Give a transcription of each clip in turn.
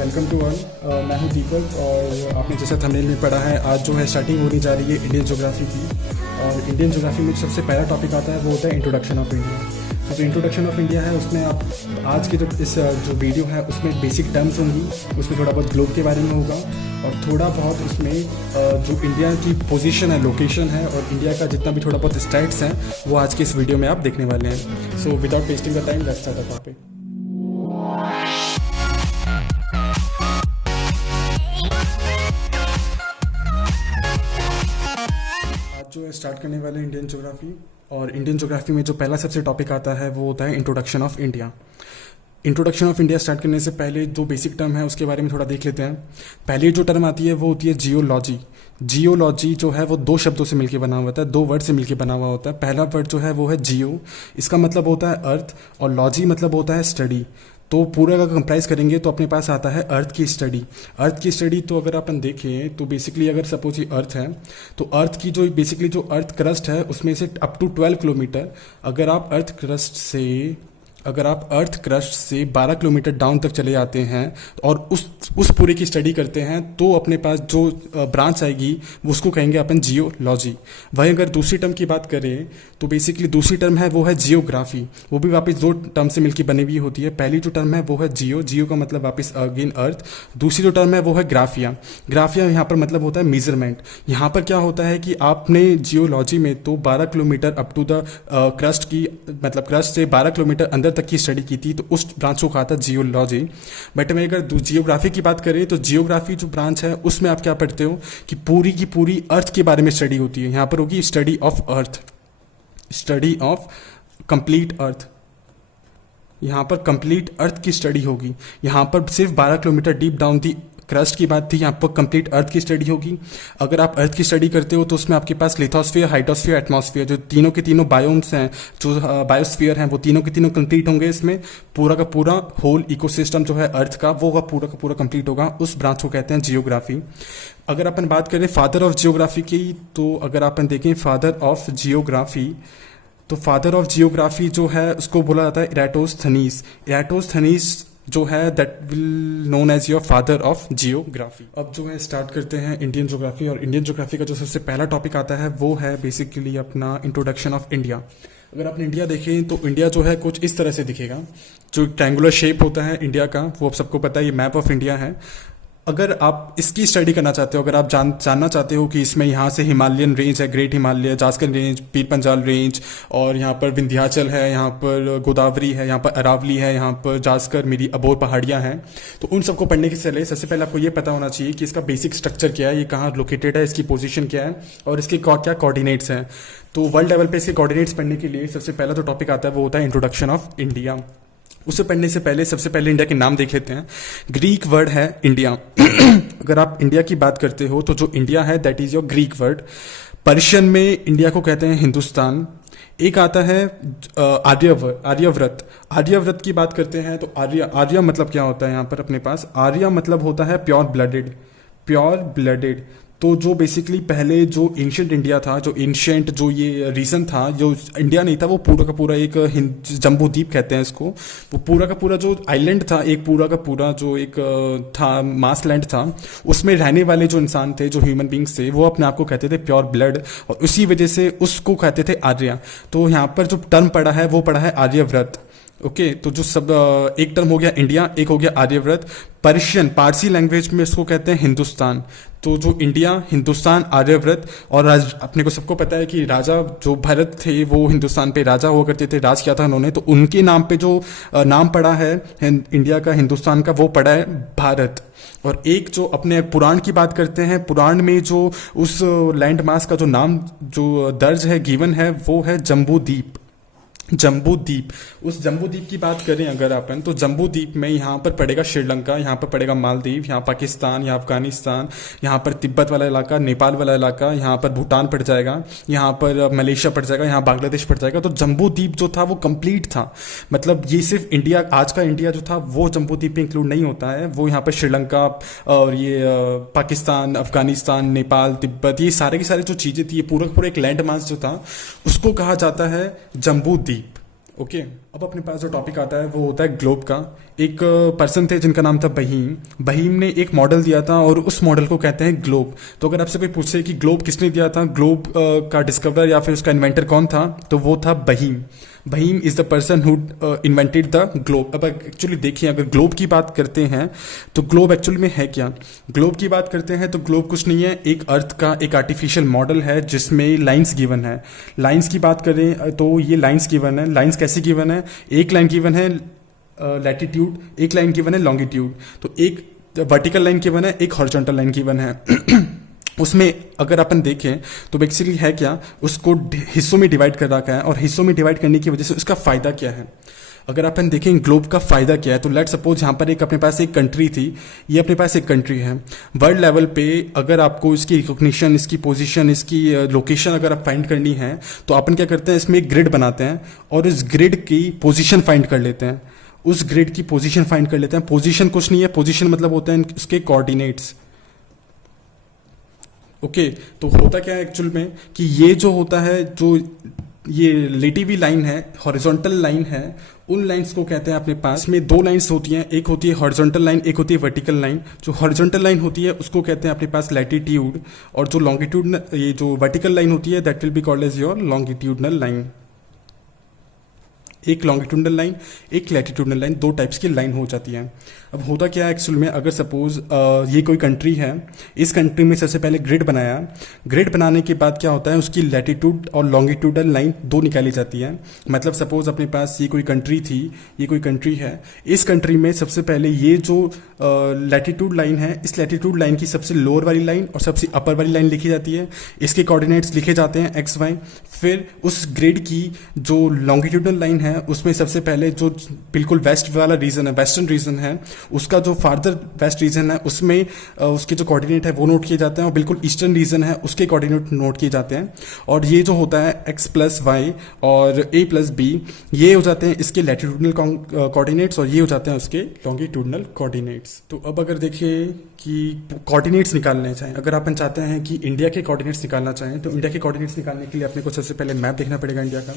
Welcome to all. मैं हूं दीपक और आपने जैसा थंबनेल में पढ़ा है, आज जो है स्टार्टिंग होने जा रही है इंडियन ज्योग्राफी की। और इंडियन ज्योग्राफी में सबसे पहला टॉपिक आता है वो होता है इंट्रोडक्शन ऑफ इंडिया। तो जो इंट्रोडक्शन ऑफ इंडिया है उसमें आप आज के जो वीडियो है उसमें बेसिक टर्म्स होंगी, उसमें थोड़ा बहुत ग्लोब के बारे में होगा और थोड़ा बहुत उसमें जो इंडिया की पोजीशन है, लोकेशन है और इंडिया का जितना भी थोड़ा बहुत स्टैट्स हैं वो आज के इस वीडियो में आप देखने वाले हैं। So without wasting the time let's start the topic. जो है स्टार्ट करने वाले इंडियन ज्योग्राफी। और इंडियन ज्योग्राफी में जो पहला सबसे टॉपिक आता है वो होता है introduction of India. Introduction of India start करने से पहले जो बेसिक टर्म है उसके बारे में थोड़ा देख लेते हैं। पहली जो टर्म आती है वो होती है जियोलॉजी। जियोलॉजी जो है वो दो शब्दों से मिलकर बना हुआ होता है, दो वर्ड से मिलकर बना हुआ होता है। पहला वर्ड जो है वो है जियो, इसका मतलब होता है अर्थ, और लॉजी मतलब होता है स्टडी। तो पूरा अगर कंप्राइज करेंगे तो अपने पास आता है अर्थ की स्टडी। अर्थ की स्टडी तो अगर अपन देखें तो बेसिकली अगर सपोज ये अर्थ है तो अर्थ की जो बेसिकली जो अर्थ क्रस्ट है उसमें से अप टू 12 किलोमीटर अगर आप अर्थ क्रस्ट से 12 किलोमीटर डाउन तक चले जाते हैं और उस पूरे की स्टडी करते हैं तो अपने पास जो ब्रांच आएगी उसको कहेंगे अपन जियोलॉजी। वहीं अगर दूसरी टर्म की बात करें तो बेसिकली दूसरी टर्म है वो है जियोग्राफी। वो भी वापस दो टर्म से मिलकर बनी हुई होती है। पहली जो टर्म है वो है जियो का मतलब वापस अगेन अर्थ। दूसरी जो टर्म है वो है ग्राफिया। ग्राफिया यहाँ पर मतलब होता है मेजरमेंट। यहाँ पर क्या होता है कि आपने जियोलॉजी में तो 12 kilometre up to the crust की मतलब क्रस्ट से 12 किलोमीटर अंदर तक की स्टडी की थी, तो उस ब्रांच को कहा था जियोलॉजी। बट मैं अगर जियोग्राफी की बात करें तो जियोग्राफी जो ब्रांच है उसमें आप क्या पढ़ते हो कि पूरी की पूरी अर्थ के बारे में स्टडी होती है। यहाँ पर होगी study of earth, study of complete earth. यहाँ पर कंप्लीट अर्थ की स्टडी होगी। यहाँ पर सिर्फ 12 kilometre deep down the crust की बात थी, यहाँ पर कंप्लीट अर्थ की स्टडी होगी। अगर आप अर्थ की स्टडी करते हो तो उसमें आपके पास लिथोस्फीयर, हाइड्रोस्फीयर, एटमॉस्फेयर, जो तीनों के तीनों बायोम्स हैं, जो बायोस्फीयर हैं, वो तीनों के तीनों कंप्लीट होंगे। इसमें पूरा का पूरा होल इकोसिस्टम जो है अर्थ का वो पूरा का पूरा कंप्लीट होगा। उस ब्रांच को कहते हैं जियोग्राफी। अगर अपन बात करें फादर ऑफ जियोग्राफी की, तो अगर अपन देखें फादर ऑफ जियोग्राफी, तो फादर ऑफ जियोग्राफी जो है उसको बोला जाता है इराटोस्थनीज। इराटोस्थनीज जो है that will known as your father of geography. अब जो है स्टार्ट करते हैं इंडियन ज्योग्राफी। और इंडियन ज्योग्राफी का जो सबसे पहला टॉपिक आता है वो है बेसिकली अपना इंट्रोडक्शन ऑफ इंडिया। अगर आप इंडिया देखें तो इंडिया जो है कुछ इस तरह से दिखेगा। जो ट्रायंगुलर शेप होता है इंडिया का वो अब सबको पता है, ये मैप ऑफ इंडिया है। अगर आप इसकी स्टडी करना चाहते हो, अगर आप जानना चाहते हो कि इसमें यहाँ से हिमालयन रेंज है, great Himalaya, Zanskar range, Pir Panjal range, और यहाँ पर विंध्याचल है, यहाँ पर गोदावरी है, यहाँ पर अरावली है, यहाँ पर जास्कर, मेरी अबोर पहाड़ियाँ हैं, तो उन सबको पढ़ने के पहले सबसे पहले आपको ये पता होना चाहिए कि इसका बेसिक स्ट्रक्चर क्या है, ये कहाँ लोकेटेड है, इसकी पोजीशन क्या है और इसके क्या कोऑर्डिनेट्स हैं। तो वर्ल्ड लेवल पे इसके कोऑर्डिनेट्स पढ़ने के लिए सबसे पहला जो टॉपिक आता है वो होता है इंट्रोडक्शन ऑफ इंडिया। उसे पढ़ने से पहले सबसे पहले इंडिया के नाम देख लेते हैं। ग्रीक वर्ड है इंडिया। अगर आप इंडिया की बात करते हो तो जो इंडिया है that is your Greek word. Persian में इंडिया को कहते हैं हिंदुस्तान। एक आता है आर्यव्रत। आर्यव्रत की बात करते हैं तो आर्य मतलब क्या होता है यहाँ पर अपने पास, आर्य मतलब होता है प्योर ब्लडेड। प्योर ब्लडेड तो जो बेसिकली पहले जो एंशियंट इंडिया था, जो एंशियंट जो ये रीजन था, जो इंडिया नहीं था वो पूरा का पूरा एक जम्बू द्वीप कहते हैं इसको, वो पूरा का पूरा जो आइलैंड था, एक पूरा का पूरा जो एक था मास लैंड था, उसमें रहने वाले जो इंसान थे, जो ह्यूमन बींग्स थे, वो अपने आप को कहते थे प्योर ब्लड और उसी वजह से उसको कहते थे आर्य। तो यहाँ पर जो टर्म पड़ा है वो पड़ा है आर्यव्रत। ओके तो जो सब एक टर्म हो गया इंडिया, एक हो गया आर्यव्रत। पर्शियन पारसी लैंग्वेज में इसको कहते हैं हिंदुस्तान। तो जो इंडिया, हिंदुस्तान, आर्यव्रत और अपने को सबको पता है कि राजा जो भरत थे वो हिंदुस्तान पे राजा हुआ करते थे, राज किया था उन्होंने, तो उनके नाम पे जो नाम पड़ा है इंडिया का, हिंदुस्तान का, वो पड़ा है भारत। और एक जो अपने पुराण की बात करते हैं, पुराण में जो उस लैंड मास का जो नाम जो दर्ज है, गिवन है, वो है जम्बू द्वीप। जम्बू द्वीप, उस जम्बू द्वीप की बात करें अगर अपन तो जम्बू द्वीप में यहाँ पर पड़ेगा श्रीलंका, यहाँ पर पड़ेगा मालदीव, यहाँ पाकिस्तान, यहाँ अफगानिस्तान, यहाँ पर तिब्बत वाला इलाका, नेपाल वाला इलाका, यहाँ पर भूटान पड़ जाएगा, यहाँ पर मलेशिया पड़ जाएगा, यहाँ बांग्लादेश पड़ जाएगा। तो जम्बू द्वीप जो था वो कंप्लीट था। मतलब ये सिर्फ इंडिया, आज का इंडिया जो था वो जम्बू द्वीप में इंक्लूड नहीं होता है, वो यहाँ पर श्रीलंका और ये पाकिस्तान, अफगानिस्तान, नेपाल, तिब्बत, ये सारे की सारी जो चीज़ें थी, ये पूरा पूरा एक लैंड मास जो था उसको कहा जाता है जम्बू द्वीप। ओके अब अपने पास जो टॉपिक आता है वो होता है ग्लोब का। एक पर्सन थे जिनका नाम था बहीम। बहीम ने एक मॉडल दिया था और उस मॉडल को कहते हैं ग्लोब। तो अगर आपसे कोई पूछे कि ग्लोब किसने दिया था, ग्लोब का डिस्कवरर या फिर उसका इन्वेंटर कौन था, तो वो था Behaim. Behaim is the person who invented the globe. अब एक्चुअली देखिए, अगर ग्लोब की बात करते हैं तो ग्लोब एक्चुअली में है क्या। ग्लोब की बात करते हैं तो ग्लोब कुछ नहीं है, एक अर्थ का एक आर्टिफिशियल मॉडल है जिसमें लाइंस गिवन है। लाइंस की बात करें तो ये लाइंस गिवन है। लाइंस कैसे गिवन है, एक लाइन गिवन है लैटिट्यूड, एक लाइन गिवन है लॉन्गिट्यूड। तो एक वर्टिकल लाइन गिवन है, एक हॉरिजॉन्टल लाइन गिवन है। उसमें अगर अपन देखें तो बेसिकली है क्या, उसको हिस्सों में डिवाइड कर रखा है और हिस्सों में डिवाइड करने की वजह से उसका फायदा क्या है। अगर अपन देखें ग्लोब का फायदा क्या है, तो लेट सपोज यहाँ पर एक अपने पास एक कंट्री थी, ये अपने पास एक कंट्री है। वर्ल्ड लेवल पे अगर आपको इसकी रिकॉग्निशन, इसकी पोजीशन, इसकी लोकेशन अगर आप फाइंड करनी है तो अपन क्या करते हैं, इसमें एक ग्रिड बनाते हैं और उस ग्रिड की पोजीशन फाइंड कर लेते हैं। उस ग्रिड की पोजीशन फाइंड कर लेते हैं। पोजीशन कुछ नहीं है, पोजीशन मतलब होता है उसके कोऑर्डिनेट्स। ओके तो होता क्या है एक्चुअल में कि ये जो होता है, जो ये लेटी हुई लाइन है, हॉरिजॉन्टल लाइन है, उन लाइंस को कहते हैं अपने पास में दो लाइंस होती हैं, एक होती है हॉरिजॉन्टल लाइन, एक होती है वर्टिकल लाइन। जो हॉरिजॉन्टल लाइन होती है उसको कहते हैं अपने पास लैटिट्यूड, और जो लॉन्गिट्यूड, ये जो वर्टिकल लाइन होती है that will be called as your longitudinal line. एक लॉन्गिट्यूडनल लाइन, एक लैटिट्यूडनल लाइन, दो टाइप्स की लाइन हो जाती है। अब होता क्या है एक्चुअल में, अगर सपोज ये कोई कंट्री है, इस कंट्री में सबसे पहले ग्रिड बनाया। ग्रिड बनाने के बाद क्या होता है, उसकी लैटिट्यूड और लॉन्गिट्यूडनल लाइन दो निकाली जाती है। मतलब सपोज अपने पास ये कोई कंट्री थी, ये कोई कंट्री है, इस कंट्री में सबसे पहले ये जो लैटिट्यूड लाइन है, इस लैटिट्यूड लाइन की सबसे लोअर वाली लाइन और सबसे अपर वाली लाइन लिखी जाती है। इसके कोऑर्डिनेट्स लिखे जाते हैं एक्स वाई। फिर उस ग्रिड की जो लॉन्गिट्यूडनल लाइन है उसमें सबसे पहले जो बिल्कुल वेस्ट वाला रीजन है, वेस्टर्न रीजन है, उसका जो फार्दर वेस्ट रीजन है उसमें उसके जो कोऑर्डिनेट है वो नोट किए जाते हैं, और बिल्कुल ईस्टर्न रीजन है उसके कोऑर्डिनेट नोट किए जाते हैं। और ये जो होता है एक्स प्लस वाई और ए प्लस बी, ये हो जाते हैं इसके लैटिट्यूडनल कोऑर्डिनेट्स और ये हो जाते हैं उसके लॉन्गिट्यूडनल कोऑर्डिनेट्स। तो अब अगर देखिए कि कोऑर्डिनेट्स निकालने चाहें, अगर अपन चाहते हैं कि इंडिया के कोऑर्डिनेट्स निकालना चाहें, तो इंडिया के कोऑर्डिनेट्स निकालने के लिए अपने को सबसे पहले मैप देखना पड़ेगा इंडिया का।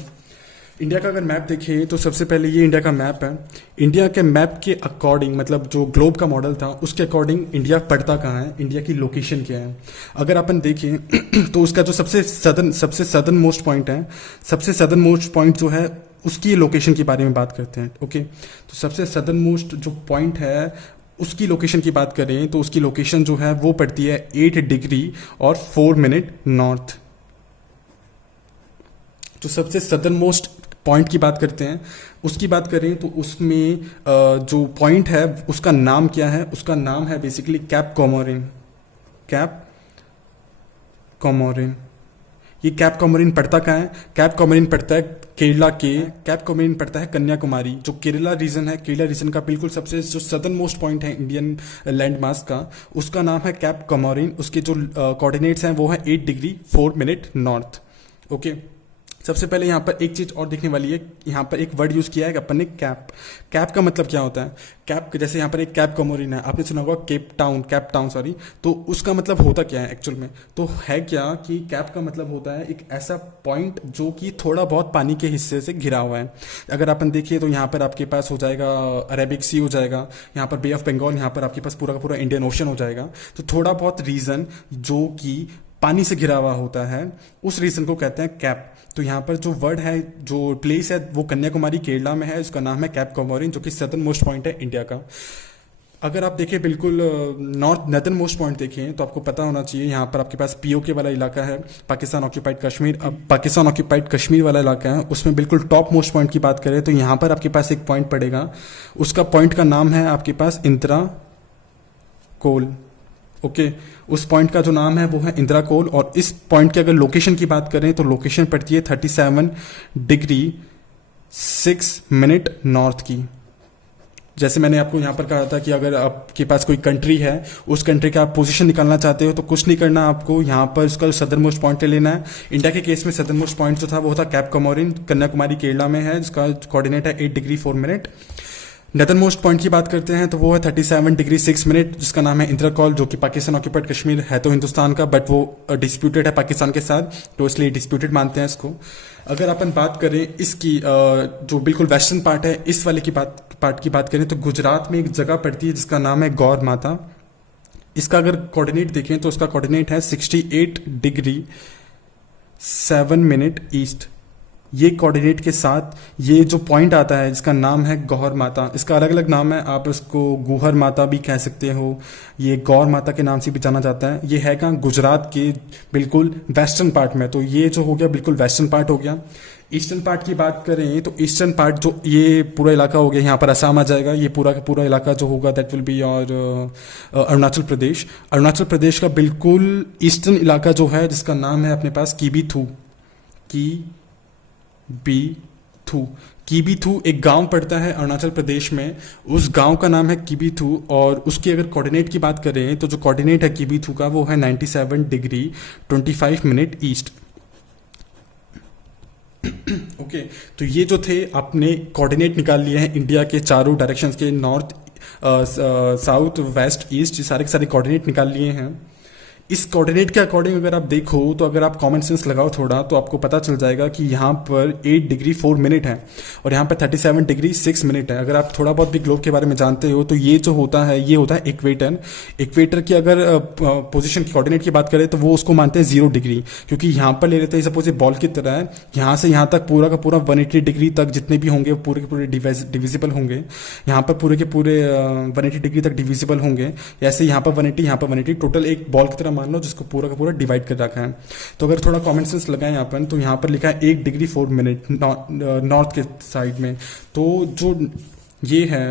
इंडिया का अगर मैप देखें तो सबसे पहले ये इंडिया का मैप है। इंडिया के मैप के अकॉर्डिंग, मतलब जो ग्लोब का मॉडल था उसके अकॉर्डिंग इंडिया पड़ता कहाँ है, इंडिया की लोकेशन क्या है। अगर अपन देखें तो उसका जो सबसे सदर्न मोस्ट पॉइंट है, सबसे सदर्न मोस्ट पॉइंट जो है उसकी लोकेशन के बारे में बात करते हैं। ओके तो सबसे सदर्न मोस्ट जो पॉइंट है उसकी लोकेशन की बात करें तो उसकी लोकेशन जो है वो पड़ती है 8 डिग्री और 4 मिनट नॉर्थ। तो सबसे सदर्न मोस्ट पॉइंट की बात करते हैं, उसकी बात करें तो उसमें जो पॉइंट है उसका नाम क्या है, उसका नाम है बेसिकली कैप कॉमोरिन। कैप कॉमोरिन, ये कैप कॉमोरिन पड़ता कहाँ है, कैप कॉमोरिन पड़ता है केरला के, कैप कॉमोरिन पड़ता है कन्याकुमारी। जो केरला रीजन है, केरला रीजन का बिल्कुल सबसे जो सदर्न मोस्ट पॉइंट है इंडियन लैंड मास का, उसका नाम है कैप कॉमोरिन। उसके जो कोऑर्डिनेट्स हैं वो है 8 डिग्री 4 मिनट नॉर्थ। ओके सबसे पहले यहाँ पर एक चीज और देखने वाली है, यहाँ पर एक वर्ड यूज किया है अपन ने, कैप। कैप का मतलब क्या होता है, कैप जैसे यहाँ पर एक कैप कॉमोरिन है, आपने सुना होगा केप टाउन सॉरी, तो उसका मतलब होता क्या है एक्चुअल में, तो है क्या कि कैप का मतलब होता है एक ऐसा पॉइंट जो कि थोड़ा बहुत पानी के हिस्से से घिरा हुआ है। अगर अपन देखिए तो यहाँ पर आपके पास हो जाएगा अरेबिक सी हो जाएगा, यहाँ पर बे ऑफ बंगाल, यहाँ पर आपके पास पूरा का पूरा इंडियन ओशन हो जाएगा। तो थोड़ा बहुत रीजन जो कि पानी से घिरा हुआ होता है उस रीजन को कहते हैं कैप। तो यहाँ पर जो वर्ड है, जो प्लेस है वो कन्याकुमारी केरला में है, उसका नाम है कैप कॉमोरिन, जो कि सदर्न मोस्ट पॉइंट है इंडिया का। अगर आप देखें बिल्कुल नॉर्दर्न मोस्ट पॉइंट देखें तो आपको पता होना चाहिए, यहाँ पर आपके पास पीओके वाला इलाका है, पाकिस्तान ऑक्यूपाइड कश्मीर। अब पाकिस्तान ऑक्यूपाइड कश्मीर वाला इलाका है, उसमें बिल्कुल टॉप मोस्ट पॉइंट की बात करें तो यहाँ पर आपके पास एक पॉइंट पड़ेगा, उसका पॉइंट का नाम है आपके पास इंदिरा कोल। ओके उस पॉइंट का जो नाम है वो है इंदिरा कोल। और इस पॉइंट की अगर लोकेशन की बात करें तो लोकेशन पड़ती है 37 डिग्री 6 मिनट नॉर्थ की। जैसे मैंने आपको यहाँ पर कहा था कि अगर आपके पास कोई कंट्री है, उस कंट्री का आप पोजीशन निकालना चाहते हो तो कुछ नहीं करना, आपको यहाँ पर उसका सदर्न मोस्ट पॉइंट ले लेना है। इंडिया के केस में सदर्न मोस्ट पॉइंट जो था वो था कैप कॉमोरिन, कन्याकुमारी केरला में है, जिसका कोऑर्डिनेट है 8 डिग्री 4 मिनट नदर मोस्ट पॉइंट की बात करते हैं तो वो है 37 डिग्री 6 मिनट, जिसका नाम है इंदिरा कॉल, जो कि पाकिस्तान ऑक्यूपाइड कश्मीर है तो हिंदुस्तान का, बट वो डिस्प्यूटेड है पाकिस्तान के साथ, तो इसलिए डिस्प्यूटेड मानते हैं इसको। अगर अपन बात करें इसकी जो बिल्कुल वेस्टर्न पार्ट है, इस वाले की बात करें तो गुजरात में एक जगह पड़ती है जिसका नाम है गौर माता। इसका अगर कोऑर्डिनेट देखें तो उसका कोऑर्डिनेट है 68 डिग्री 7 मिनट ईस्ट। ये कोऑर्डिनेट के साथ ये जो पॉइंट आता है जिसका नाम है गौहर माता, इसका अलग अलग नाम है, आप इसको गुहर माता भी कह सकते हो, ये गौर माता के नाम से भी जाना जाता है। ये है कहाँ, गुजरात के बिल्कुल वेस्टर्न पार्ट में। तो ये जो हो गया बिल्कुल वेस्टर्न पार्ट हो गया। ईस्टर्न पार्ट की बात करें तो ईस्टर्न पार्ट जो ये पूरा इलाका हो गया, यहाँ पर असम आ जाएगा, ये पूरा का पूरा इलाका जो होगा दैट विल बी और अरुणाचल प्रदेश। अरुणाचल प्रदेश का बिल्कुल ईस्टर्न इलाका जो है जिसका नाम है अपने पास कीबीथू। कीबीथू एक गांव पड़ता है अरुणाचल प्रदेश में, उस गांव का नाम है कीबीथू। और उसकी अगर कोऑर्डिनेट की बात करें तो जो कोऑर्डिनेट है कीबीथू का वो है 97 डिग्री 25 मिनट ईस्ट। ओके, तो ये जो थे आपने कोऑर्डिनेट निकाल लिए हैं इंडिया के चारों डायरेक्शंस के, नॉर्थ साउथ वेस्ट ईस्ट, सारे के सारे कोऑर्डिनेट निकाल लिए हैं। इस कोऑर्डिनेट के अकॉर्डिंग अगर आप देखो तो अगर आप कॉमन सेंस लगाओ थोड़ा तो आपको पता चल जाएगा कि यहाँ पर 8 डिग्री 4 मिनट है और यहाँ पर 37 डिग्री 6 मिनट है। अगर आप थोड़ा बहुत भी ग्लोब के बारे में जानते हो तो ये जो होता है ये होता है इक्वेटर। इक्वेटर की अगर पोजीशन की कोऑर्डिनेट की बात करें तो वो उसको मानते हैं 0 डिग्री, क्योंकि यहाँ पर ले लेते हैं सपोज ये बॉल की तरह है, यहाँ से यहाँ तक पूरा का पूरा 180 डिग्री तक जितने भी होंगे पूरे के पूरे डिविजिबल होंगे, यहाँ पर पूरे के पूरे 180 डिग्री तक डिविजिबल होंगे। ऐसे यहाँ पर 180, यहाँ पर 180, टोटल एक बॉल की तरह मान लो जिसको पूरा का पूरा डिवाइड कर रखा है। तो अगर थोड़ा कॉमन सेंस लगाएं अपन तो यहाँ पर लिखा है 8 डिग्री 4 मिनट नॉर्थ के साइड में। तो जो ये है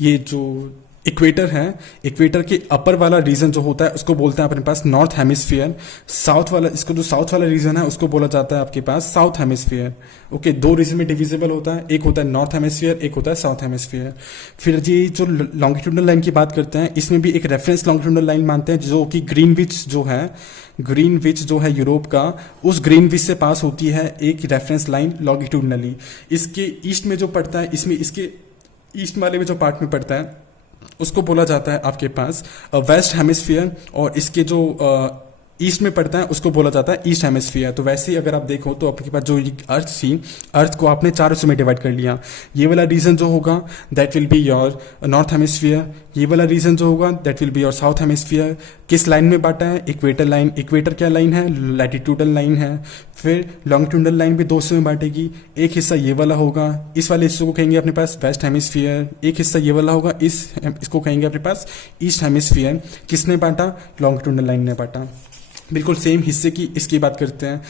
ये जो इक्वेटर है, इक्वेटर के अपर वाला रीजन जो होता है उसको बोलते हैं अपने पास नॉर्थ हेमिस्फीयर। साउथ वाला, इसको जो साउथ वाला रीजन है उसको बोला जाता है आपके पास साउथ हेमिस्फीयर। ओके, दो रीजन में डिविजिबल होता है, एक होता है नॉर्थ हेमिस्फीयर, एक होता है साउथ हेमिस्फीयर। फिर ये जो लॉन्गिट्यूडनल लाइन की बात करते हैं, इसमें भी एक रेफरेंस लॉन्गिट्यूडनल लाइन मानते हैं जो कि ग्रीनविच जो है यूरोप का, उस ग्रीनविच से पास होती है एक रेफरेंस लाइन लॉन्गिट्यूडनली। इसके ईस्ट में जो पड़ता है, इसमें इसके ईस्ट वाले में जो पार्ट में पड़ता है उसको बोला जाता है आपके पास वेस्ट हेमिस्फीयर, और इसके जो ईस्ट में पड़ता है उसको बोला जाता है ईस्ट हेमिस्फीयर। तो वैसे ही अगर आप देखो तो आपके पास जो अर्थ थी, अर्थ को आपने चार हिस्सों में डिवाइड कर लिया। ये वाला रीजन जो होगा that will be your north hemisphere, ये वाला रीजन जो होगा that will be your south hemisphere. किस लाइन में बांटा है? Equator line. इक्वेटर क्या लाइन है? लैटिट्यूडल लाइन है। फिर लॉन्गिट्यूडनल लाइन भी दो हिस्सों में बांटेगी, एक हिस्सा ये वाला होगा, इस वाले हिस्से को कहेंगे अपने पास वेस्ट हेमिस्फीयर, एक हिस्सा ये वाला होगा, इसको कहेंगे अपने पास ईस्ट हेमिस्फीयर। किसने बांटा? लॉन्गिट्यूडनल लाइन ने बांटा। बिल्कुल सेम हिस्से की इसकी बात करते हैं।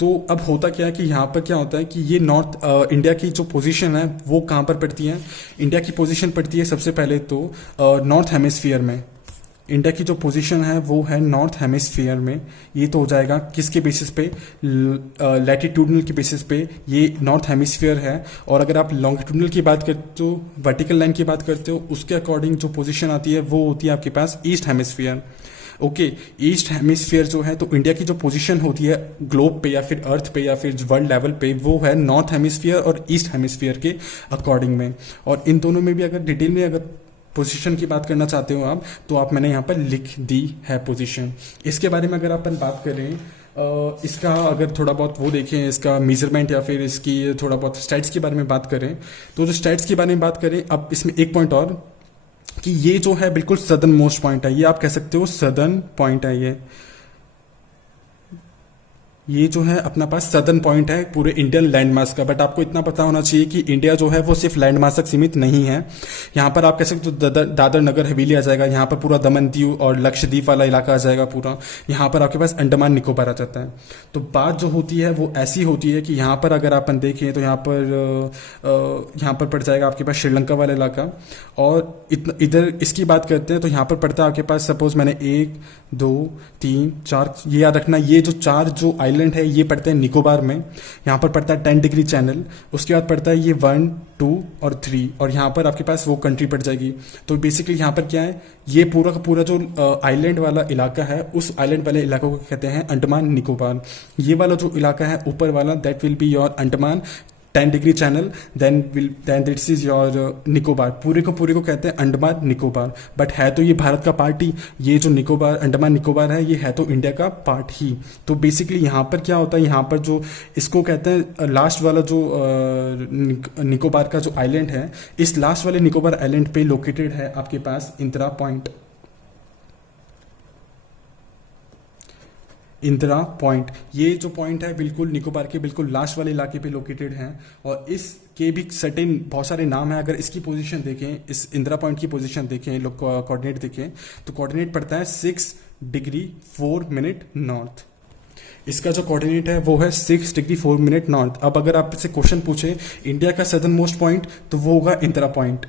तो अब होता क्या है कि यहाँ पर क्या होता है कि ये नॉर्थ इंडिया की जो पोजीशन है वो कहाँ पर पड़ती है? इंडिया की पोजीशन पड़ती है सबसे पहले तो नॉर्थ हेमिस्फीयर में। इंडिया की जो पोजीशन है वो है नॉर्थ हेमिस्फीयर में। ये तो हो जाएगा किसके बेसिस पे? लैटिट्यूडनल के बेसिस पे ये नॉर्थ हेमिस्फीयर है। और अगर आप लॉन्गिट्यूडनल की बात करते हो, वर्टिकल लाइन की बात करते हो, उसके अकॉर्डिंग जो पोजीशन आती है वो होती है आपके पास east hemisphere. Okay, east hemisphere जो है तो इंडिया की जो पोजीशन होती है ग्लोब पे या फिर अर्थ पे या फिर वर्ल्ड लेवल पे वो है नॉर्थ हेमिस्फीयर और ईस्ट हेमिस्फीयर के अकॉर्डिंग में। और इन दोनों में भी अगर डिटेल में अगर पोजीशन की बात करना चाहते हो आप तो आप मैंने यहाँ पर लिख दी है पोजीशन। इसके बारे में अगर अपन बात करें इसका अगर थोड़ा बहुत वो देखें इसका मेजरमेंट या फिर इसकी थोड़ा बहुत स्टैट्स के बारे में बात करें तो जो स्टैट्स के बारे में बात करें, अब इसमें एक पॉइंट और कि ये जो है बिल्कुल सदर्न मोस्ट पॉइंट है, ये आप कह सकते हो सदर्न पॉइंट है। ये जो है अपना पास सदर्न पॉइंट है पूरे इंडियन लैंडमास का। बट आपको इतना पता होना चाहिए कि इंडिया जो है वो सिर्फ लैंडमास तक सीमित नहीं है। यहाँ पर आप कह सकते हो दादर नगर हवेली आ जाएगा, यहाँ पर पूरा दमन दीव और लक्षद्वीप वाला इलाका आ जाएगा पूरा। यहाँ पर आपके पास अंडमान निकोबार आ जाता है। तो बात जो होती है वो ऐसी होती है कि यहाँ पर अगर अपन देखें तो यहाँ पर पड़ जाएगा आपके पास श्रीलंका वाला इलाका। और इधर इसकी बात करते हैं तो यहाँ पर पड़ता है आपके पास, सपोज मैंने 1 2 3 4 ये याद रखना, ये जो 4 जो आइलैंड है ये पड़ते हैं निकोबार में। यहाँ पर पड़ता है 10 डिग्री चैनल, उसके बाद पड़ता है ये 1 2 और 3, और यहाँ पर आपके पास वो कंट्री पड़ जाएगी। तो बेसिकली यहाँ पर क्या है, ये पूरा का पूरा जो आइलैंड वाला इलाका है उस आइलैंड वाले इलाकों को कहते हैं अंडमान निकोबार। ये वाला जो इलाका है ऊपर वाला that will be your Andaman 10 degree channel, then this is your Nicobar. पूरे को कहते हैं अंडमान निकोबार, बट है तो ये भारत का पार्ट ही। ये जो निकोबार, अंडमान निकोबार है, ये है तो इंडिया का पार्ट ही। तो बेसिकली यहाँ पर क्या होता है, यहाँ पर जो इसको कहते हैं लास्ट वाला जो निकोबार का जो आइलैंड है, इस लास्ट वाले निकोबार आइलैंड पे लोकेटेड है आपके पास इंदिरा पॉइंट। इंदिरा पॉइंट, ये जो पॉइंट है बिल्कुल निकोबार के बिल्कुल लास्ट वाले इलाके पे लोकेटेड है, और इसके भी सर्टेन बहुत सारे नाम हैं। अगर इसकी पोजीशन देखें, इस इंदिरा पॉइंट की पोजीशन देखें, लोग कोऑर्डिनेट देखें, तो कोऑर्डिनेट पड़ता है 6 डिग्री 4 मिनट नॉर्थ। इसका जो कोऑर्डिनेट है वो है 6 डिग्री 4 मिनट नॉर्थ। अब अगर आपसे क्वेश्चन पूछे इंडिया का सदर्न मोस्ट पॉइंट, तो वो होगा इंदिरा पॉइंट।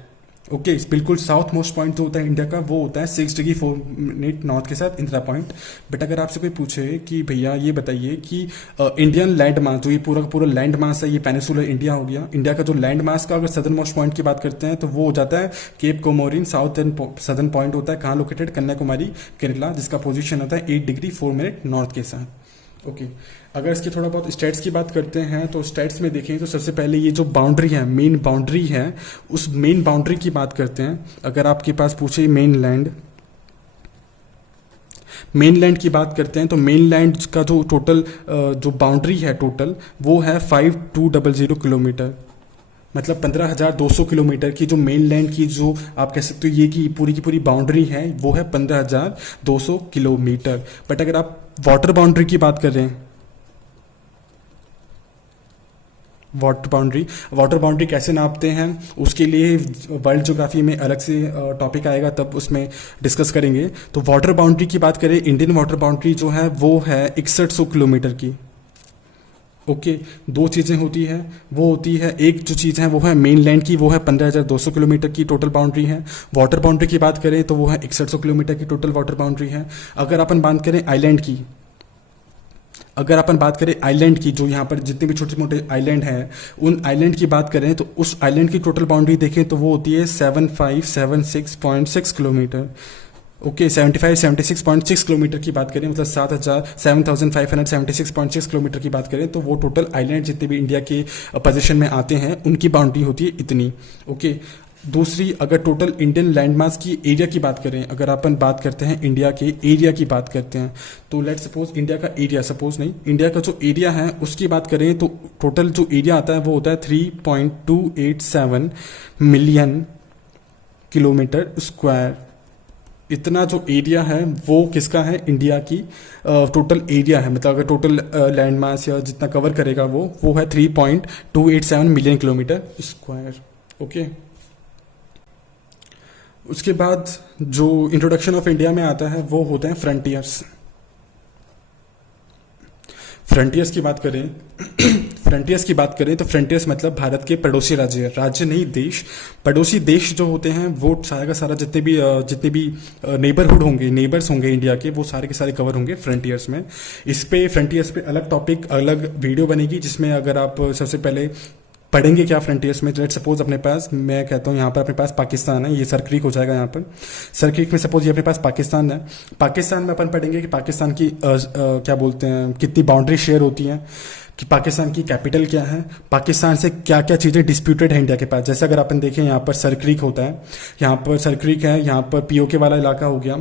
ओके, बिल्कुल साउथ मोस्ट पॉइंट जो होता है इंडिया का, वो होता है 6 डिग्री 4 मिनट नॉर्थ के साथ इंदिरा पॉइंट। बट अगर आपसे कोई पूछे कि भैया ये बताइए कि इंडियन लैंड मास, जो ये पूरा का पूरा लैंड मास है, ये पेनिसुलर इंडिया हो गया, इंडिया का जो लैंड मास का अगर सदर्न मोस्ट पॉइंट की बात करते हैं, तो वो हो जाता है Cape Comorin. South southern point होता है कहाँ लोकेटेड, कन्याकुमारी केरला, जिसका पोजिशन होता है 8 डिग्री 4 मिनट नॉर्थ के साथ। ओके, अगर इसके थोड़ा बहुत स्टेट्स की बात करते हैं, तो स्टेट्स में देखें तो सबसे पहले ये जो बाउंड्री है, मेन बाउंड्री है, उस मेन बाउंड्री की बात करते हैं। अगर आपके पास पूछे मेनलैंड की बात करते हैं, तो मेनलैंड का जो टोटल जो बाउंड्री है टोटल, वो है 5200 किलोमीटर, मतलब 15,200 किलोमीटर की जो मेनलैंड की जो आप कह सकते हो ये की पूरी बाउंड्री है, वो है 15,200 किलोमीटर। बट अगर आप वाटर बाउंड्री की बात कर रहे हैं, वाटर बाउंड्री कैसे नापते हैं, उसके लिए वर्ल्ड ज्योग्राफी में अलग से टॉपिक आएगा, तब उसमें डिस्कस करेंगे। तो वाटर बाउंड्री की बात करें, इंडियन वाटर बाउंड्री जो है वो है 6100 किलोमीटर की। ओके, दो चीज़ें होती है, वो होती है एक जो चीज़ है वो है मेनलैंड की, वो है 15,200 किलोमीटर की टोटल बाउंड्री है। वाटर बाउंड्री की बात करें तो वो है 6100 किलोमीटर की टोटल वाटर बाउंड्री है। अगर अपन बात करें आइलैंड की, जो यहाँ पर जितने भी छोटे मोटे आइलैंड हैं, उन आइलैंड की बात करें तो उस आइलैंड की टोटल बाउंड्री देखें तो वो होती है 7576.6 किलोमीटर। ओके, 76.6 किलोमीटर की बात करें, मतलब 7576.6 किलोमीटर की बात करें, तो वो टोटल आइलैंड जितने भी इंडिया के पोजीशन में आते हैं, उनकी बाउंड्री होती है इतनी। ओके, दूसरी, अगर टोटल इंडियन लैंडमास की एरिया की बात करें, अगर अपन बात करते हैं इंडिया के एरिया की बात करते हैं, तो लेट सपोज इंडिया का एरिया, इंडिया का जो एरिया है उसकी बात करें, तो टोटल जो एरिया आता है वो होता है 3.287 मिलियन किलोमीटर स्क्वायर। इतना जो एरिया है वो किसका है, इंडिया की टोटल एरिया है, मतलब अगर टोटल लैंड मास या जितना कवर करेगा वो है 3.287 मिलियन किलोमीटर स्क्वायर। ओके, उसके बाद जो इंट्रोडक्शन ऑफ इंडिया में आता है वो होते हैं फ्रंटियर्स की बात करें तो फ्रंटियर्स मतलब भारत के पड़ोसी राज्य नहीं देश, पड़ोसी देश जो होते हैं वो सारा का सारा जितने भी नेबर्स होंगे इंडिया के, वो सारे के सारे कवर होंगे फ्रंटियर्स में। फ्रंटियर्स पे अलग टॉपिक, अलग वीडियो बनेगी, जिसमें अगर आप सबसे पहले पढ़ेंगे क्या फ्रंटियर्स में। लेट सपोज अपने पास, मैं कहता हूँ यहाँ पर अपने पास पाकिस्तान है, ये सर क्रीक हो जाएगा यहाँ पर, सर क्रीक में सपोज ये अपने पास पाकिस्तान है। पाकिस्तान में अपन पढ़ेंगे कि पाकिस्तान की क्या बोलते हैं, कितनी बाउंड्री शेयर होती हैं, कि पाकिस्तान की कैपिटल क्या है, पाकिस्तान से क्या क्या चीज़ें डिस्प्यूटेड है इंडिया के पास। जैसे अगर अपन देखें यहाँ पर सर क्रीक होता है, यहाँ पर सर क्रीक है, यहाँ पर पीओके वाला इलाका हो गया,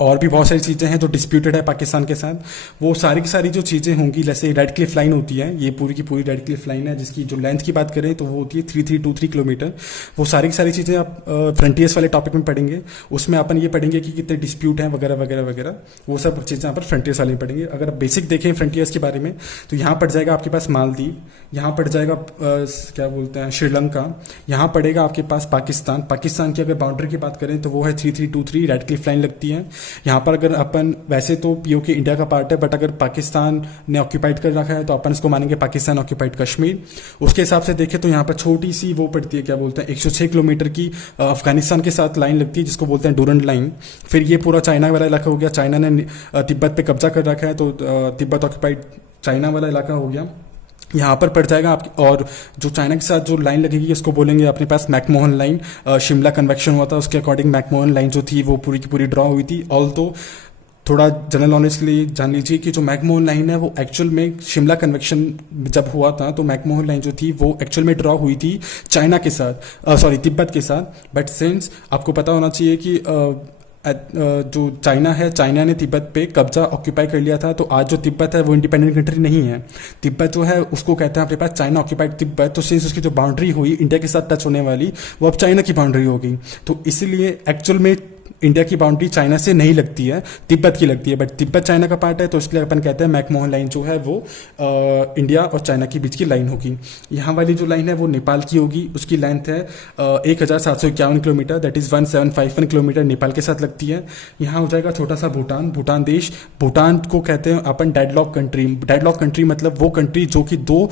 और भी बहुत सारी चीज़ें हैं जो डिस्प्यूटेड है पाकिस्तान के साथ। वो सारी की सारी जो चीज़ें होंगी, जैसे रेड क्लिफ लाइन होती है, ये पूरी की पूरी रेड क्लिफ लाइन है, जिसकी जो लेंथ की बात करें तो वो होती है 3323 किलोमीटर। वो सारी की सारी चीज़ें आप फ्रंटियर्स वाले टॉपिक में पढ़ेंगे, उसमें अपन ये पढ़ेंगे कि कितने डिस्प्यूट हैं वगैरह वगैरह वगैरह, वो सब चीज़ें यहाँ पर फ्रंटियर्स वाले में पढ़ेंगे। अगर आप बेसिक देखें फ्रंटियर्स के बारे में, तो यहाँ पड़ जाएगा आपके पास मालदीव, यहाँ पड़ जाएगा क्या बोलते हैं श्रीलंका, यहाँ पड़ेगा आपके पास पाकिस्तान की अगर बाउंड्री की बात करें तो वो है 3323 रेड क्लिफ लाइन लगती है। यहाँ पर अगर अपन, वैसे तो पीओके इंडिया का पार्ट है, बट अगर पाकिस्तान ने ऑक्यूपाइड कर रखा है तो अपन इसको मानेंगे पाकिस्तान ऑक्यूपाइड कश्मीर। उसके हिसाब से देखें तो यहाँ पर छोटी सी वो पड़ती है, क्या बोलते हैं 106 किलोमीटर की अफगानिस्तान के साथ लाइन लगती है, जिसको बोलते हैं डूरंड लाइन। फिर ये पूरा चाइना वाला इलाका हो गया, चाइना ने तिब्बत पे कब्जा कर रखा है, तो तिब्बत ऑक्यूपाइड चाइना वाला इलाका हो गया। यहाँ पर पड़ जाएगा आपकी, और जो चाइना के साथ जो लाइन लगेगी उसको बोलेंगे अपने पास मैकमोहन लाइन। शिमला कन्वेक्शन हुआ था, उसके अकॉर्डिंग मैकमोहन लाइन जो थी वो पूरी की पूरी ड्रॉ हुई थी। ऑल तो थोड़ा जनरल नॉलेज के लिए जान लीजिए कि जो मैकमोहन लाइन है वो एक्चुअल में शिमला कन्वेक्शन जब हुआ था तो मैकमोहन लाइन जो थी वो एक्चुअल में ड्रॉ हुई थी चाइना के साथ, सॉरी तिब्बत के साथ। बट सिंस आपको पता होना चाहिए कि जो चाइना है, चाइना ने तिब्बत पे कब्जा ऑक्यूपाई कर लिया था, तो आज जो तिब्बत है वो इंडिपेंडेंट कंट्री नहीं है। तिब्बत जो है उसको कहते हैं अपने पास चाइना ऑक्यूपाइड तिब्बत, तो सिंस उसकी जो बाउंड्री हुई इंडिया के साथ टच होने वाली वो अब चाइना की बाउंड्री होगी। तो इसीलिए एक्चुअल में इंडिया की बाउंड्री चाइना से नहीं लगती है, तिब्बत की लगती है। बट तिब्बत चाइना का पार्ट है तो इसलिए अपन कहते हैं मैकमोहन लाइन जो है वो इंडिया और चाइना के बीच की लाइन होगी। यहाँ वाली जो लाइन है वो नेपाल की होगी, उसकी लेंथ है 1751 kilometre, that is 1751 kilometre Nepal के साथ लगती है। यहाँ हो जाएगा छोटा सा भूटान, भूटान देश। भूटान को कहते हैं अपन डेडलॉक कंट्री। डेडलॉक कंट्री मतलब वो कंट्री जो कि दो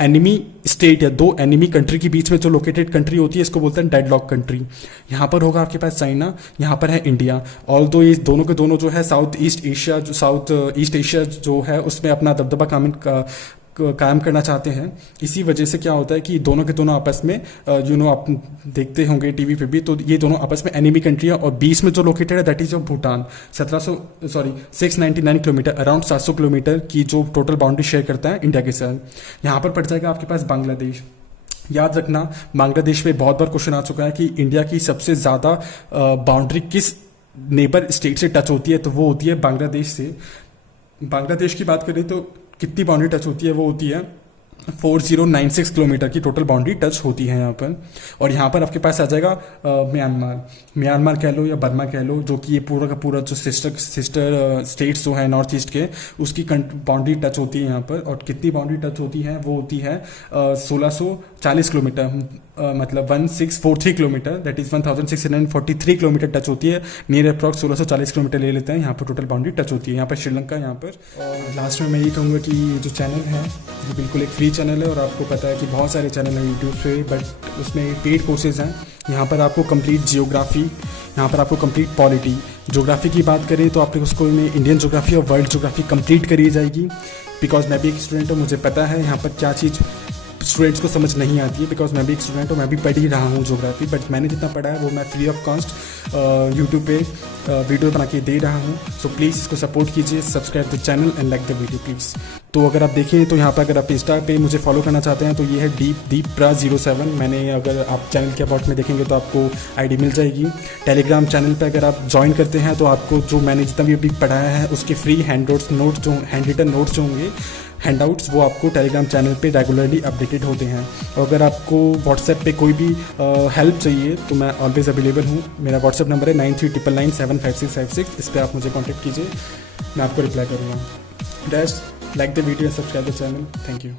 एनिमी स्टेट या दो एनिमी कंट्री के बीच में जो लोकेटेड कंट्री होती है, इसको बोलते हैं डेडलॉक कंट्री। यहाँ पर होगा आपके पास चाइना, यहाँ पर है इंडिया। ऑल दो ये दोनों के दोनों जो है साउथ ईस्ट एशिया जो है उसमें अपना दबदबा कायम करना चाहते हैं। इसी वजह से क्या होता है कि दोनों के दोनों आपस में आप देखते होंगे टीवी पे भी, तो ये दोनों आपस में एनिमी कंट्री है। और बीच में जो लोकेटेड है that is of Bhutan, 699 kilometre, around 700 kilometre की जो टोटल बाउंड्री शेयर करता है इंडिया के साथ। यहाँ पर पड़ जाएगा आपके पास बांग्लादेश। याद रखना बांग्लादेश में बहुत बार क्वेश्चन आ चुका है कि इंडिया की सबसे ज़्यादा बाउंड्री किस नेबर स्टेट से टच होती है, तो वो होती है बांग्लादेश से। बांग्लादेश की बात करें तो कितनी बाउंड्री टच होती है, वो होती है 4096 किलोमीटर की टोटल बाउंड्री टच होती है यहाँ पर। और यहाँ पर आपके पास आ जाएगा म्यांमार कह लो या बर्मा कह लो, जो कि ये पूरा का पूरा जो सिस्टर स्टेट्स जो है नॉर्थ ईस्ट के, उसकी बाउंड्री टच होती है यहाँ पर। और कितनी बाउंड्री टच होती है, वो होती है 1640 किलोमीटर, मतलब 1643 kilometre, that is 1643 kilometre touch होती है। नियर अप्रॉक्स 1640 किलोमीटर ले लेते हैं, यहाँ पर टोटल बाउंड्री टच होती है। यहाँ पर श्रीलंका, यहाँ पर। और लास्ट में मैं ये कहूँगा कि जो चैनल है ये बिल्कुल एक फ्री चैनल है, और आपको पता है कि बहुत सारे चैनल हैं यूट्यूब पे, बट उसमें पेड कोर्सेज हैं। यहाँ पर आपको कंप्लीट जियोग्राफी, यहाँ पर आपको कंप्लीट पॉलिटी, ज्योग्राफी की बात करें तो आप उसको में इंडियन ज्योग्राफी और वर्ल्ड ज्योग्राफी कंप्लीट करी जाएगी। बिकॉज मैं भी एक स्टूडेंट हूँ, मुझे पता है यहाँ पर क्या चीज़ स्टूडेंट्स को समझ नहीं आती है, बिकॉज मैं भी एक स्टूडेंट हूँ, मैं भी पढ़ ही रहा हूँ ज्योग्राफी। बट मैंने जितना पढ़ा है वो मैं फ्री ऑफ कॉस्ट यूट्यूब पे वीडियो बना के दे रहा हूँ। सो प्लीज़ इसको सपोर्ट कीजिए, subscribe the channel and like the video please. तो अगर आप देखें तो यहाँ पर अगर आप इंस्टा पे मुझे फॉलो करना चाहते हैं तो ये है दीपरा07। मैंने अगर आप चैनल के अबाउट में देखेंगे तो आपको आईडी मिल जाएगी। टेलीग्राम चैनल पे अगर आप ज्वाइन करते हैं तो आपको जो मैंने जितना भी अभी पढ़ाया है उसके फ्री हैंड रिटन नोट्स जो होंगे, हैंडआउट्स, वो आपको टेलीग्राम चैनल पे रेगुलरली अपडेटेड होते हैं। और अगर आपको व्हाट्सएप पे कोई भी हेल्प चाहिए तो मैं ऑलवेज अवेलेबल हूँ। मेरा व्हाट्सएप नंबर है 9399975656। इस पर आप मुझे कॉन्टैक्ट कीजिए, मैं आपको रिप्लाई करूँगा। Just like the video, subscribe the channel. Thank you.